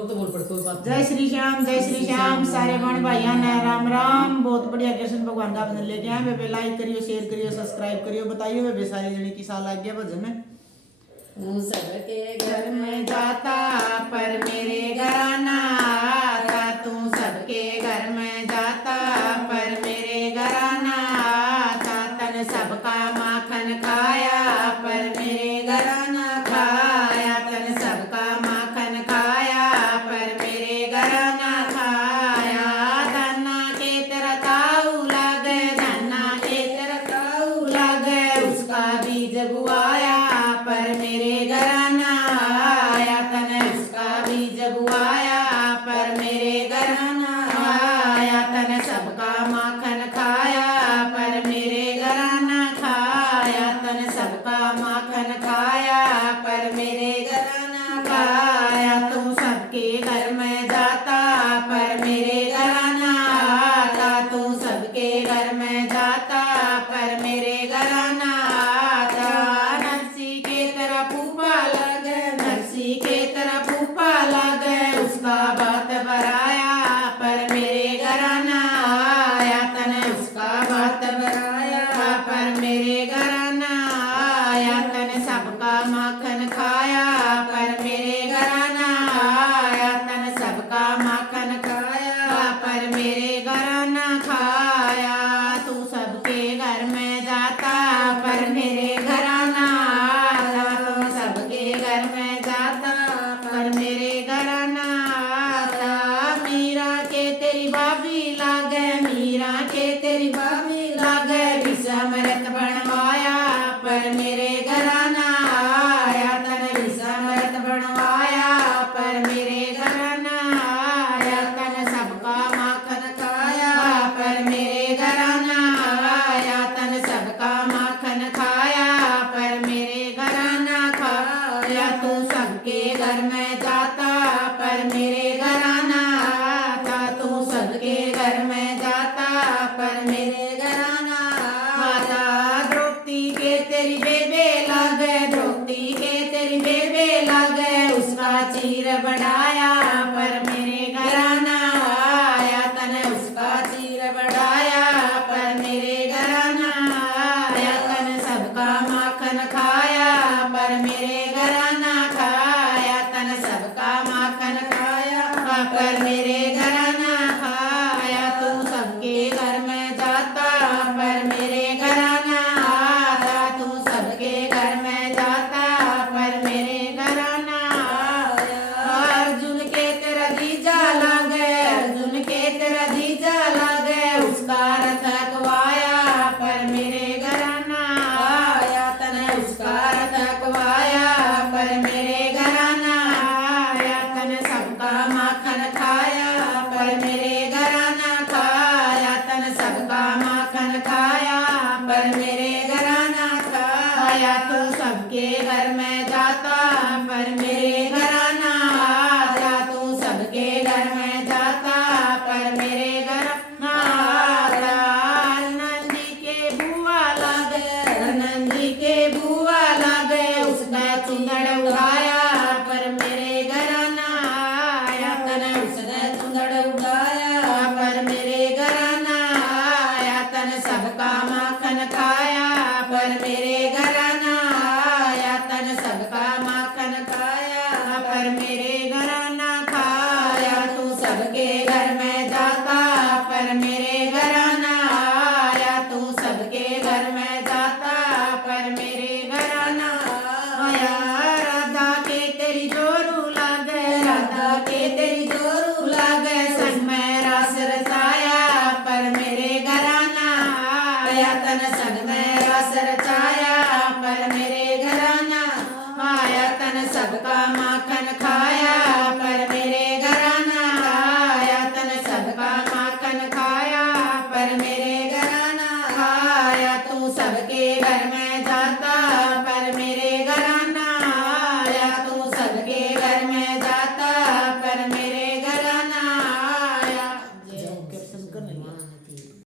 जय श्री श्याम, जय श्री श्याम। सारे बहन भाइयों ने राम राम। बहुत बढ़िया कृष्ण भगवान का भजन लेके आए बेबे। लाइक करियो, शेयर करियो, सब्सक्राइब करियो। बताइए बेबे सारी जनी की साल लग गया भजन में। सबके घर में जाता पर मेरे घराना आता। तू सबके घर में जाता पर मेरे घराना आता। तन सबका माखन खाया पर मेरे घराना खाया। तन सबका माखन खाया पर मेरे घराना खाया। धन्ना के तेरा ताऊ लागे, धन्ना के तेरा ताऊ लागे। उसका बीज बुआया पर मेरे घराना आया। तने उसका बीज बुआया पर मेरे घराना आया। तने सबका माखन खाया पर मेरे घराना खाया। तने सबका माखन खाया पर मेरे घराना खाया। तू सबके घर में जाता पर मेरे घराना आता। तू सबके घर में जाता पर मेरे घराना आता। नरसी के तरह फूफा लगे, नरसी के तरह फूफा लगे। उसका बात बराया पर मेरे घराना आया। तने उसका बात बराया पर मेरे घराना आया। तने सबका माखन खाया पर मेरे घराना आया। तने सबका माखन खाया पर मेरे घराना खाया। तू सबके घर में जाता पर मेरे घराना आता। तू सबके घर में जाता पर मेरे घराना आता। मीरा के तेरी भाभी लागे, मीरा के तेरी भाभी लागे। विषमृत बनवाया पर मेरे घराना आया। तने विषमृत बनवाया पर मेरे घराना आया। तने सबका माखन खाया पर मेरे घराना आया। तने सबका माखन खाया पर मेरे घराना खाया। तू सबके घर में जाता पर मेरे घराना आता। तू सबके घर में जाता पर मेरे घराना आता। द्रौपदी के तेरी बेबे लागे, द्रौपदी के तेरी बेबे लागे। उसका चीर बढ़ाया पर मेरे घराना आया। तने उसका चीर बढ़ाया पर मेरे घराना आया। तने सबका माखन खाया पर मेरे घराना खाया। तने सबका माखन खाया पर मेरे घराना खाया। तू सबके घर में जाता पर मेरे घराना आता। तू सबके घर में जाता पर मेरे घराना आया। अर्जुन के तेरा जीजा लागे, अर्जुन के तेरा जीजा लागे। उसका रथ अकवाया पर मेरे घराना आया। तने उसका रथ अकवाया पर मेरे घराना आया। तने सबका माखन खाया पर मेरे घराना खाया। तने सबका माखन खाया पर मेरे घराना खाया। तू सबके घर में जाता पर मेरे घराना आता। तू सबके घर में जाता पर मेरे घराना आता। नंदी के बुआ लागे, नंदी के बुआ लागे। उसने चुंदड़ उड़ाया पर मेरे घराना आया। तने उसने चुंदड़ उड़ाया पर मेरे घराना आया। तने सबका माखन खाया पर मेरे घराना आया। तने सबका माखन खाया पर मेरे घराना खाया। तू सबके घर में जाता पर मेरे घराना आया। तू सबके घर में जाता पर मेरे घराना आया। राधा के तेरी जोरू लागे, राधा के तेरी जोरू लागे। संग में रास रचाया पर मेरे घराना आया। तन संग में रास रचाया पर मेरे घराना आया। तन सबका माखन खाया पर मेरे घराना आया। तन सबका माखन खाया पर मेरे घराना आया। तू सबके घर में जाता